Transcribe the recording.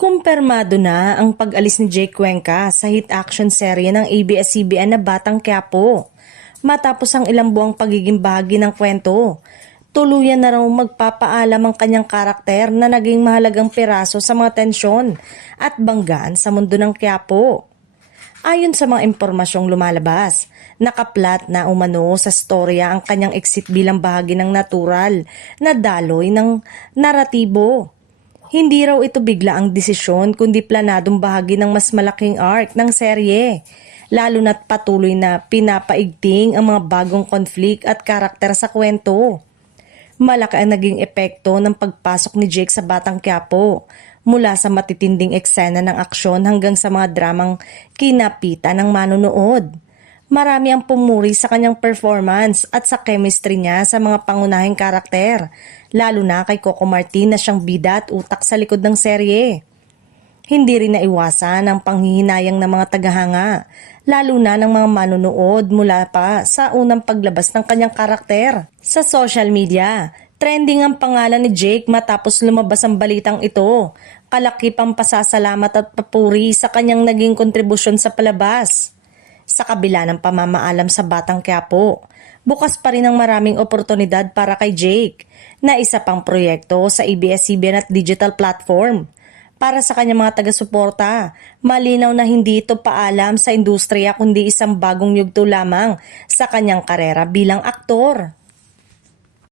Kumpirmado na ang pag-alis ni Jake Cuenca sa hit action serye ng ABS-CBN na Batang Quiapo. Matapos ang ilang buwang pagiging bahagi ng kwento, tuluyan na raw magpapaalam ang kanyang karakter na naging mahalagang piraso sa mga tensyon at banggaan sa mundo ng Quiapo. Ayon sa mga impormasyong lumalabas, nakaplat na umano sa storya ang kanyang exit bilang bahagi ng natural na daloy ng naratibo. Hindi raw ito bigla ang desisyon kundi planadong bahagi ng mas malaking arc ng serye, lalo na't patuloy na pinapaigting ang mga bagong konflik at karakter sa kwento. Malaki ang naging epekto ng pagpasok ni Jake sa Batang Quiapo, mula sa matitinding eksena ng aksyon hanggang sa mga dramang kinapitan ng manonood. Marami ang pumuri sa kanyang performance at sa chemistry niya sa mga pangunahing karakter, lalo na kay Coco Martin na siyang bida at utak sa likod ng serye. Hindi rin naiwasan ang panghihinayang ng mga tagahanga, lalo na ng mga manonood mula pa sa unang paglabas ng kanyang karakter. Sa social media, trending ang pangalan ni Jake matapos lumabas ang balitang ito. Kalakip ang pasasalamat at papuri sa kanyang naging kontribusyon sa palabas. Sa kabila ng pamamaalam sa Batang Quiapo, bukas pa rin ang maraming oportunidad para kay Jake na isa pang proyekto sa ABS-CBN at digital platform. Para sa kanyang mga taga-suporta, malinaw na hindi ito paalam sa industriya kundi isang bagong yugto lamang sa kanyang karera bilang aktor.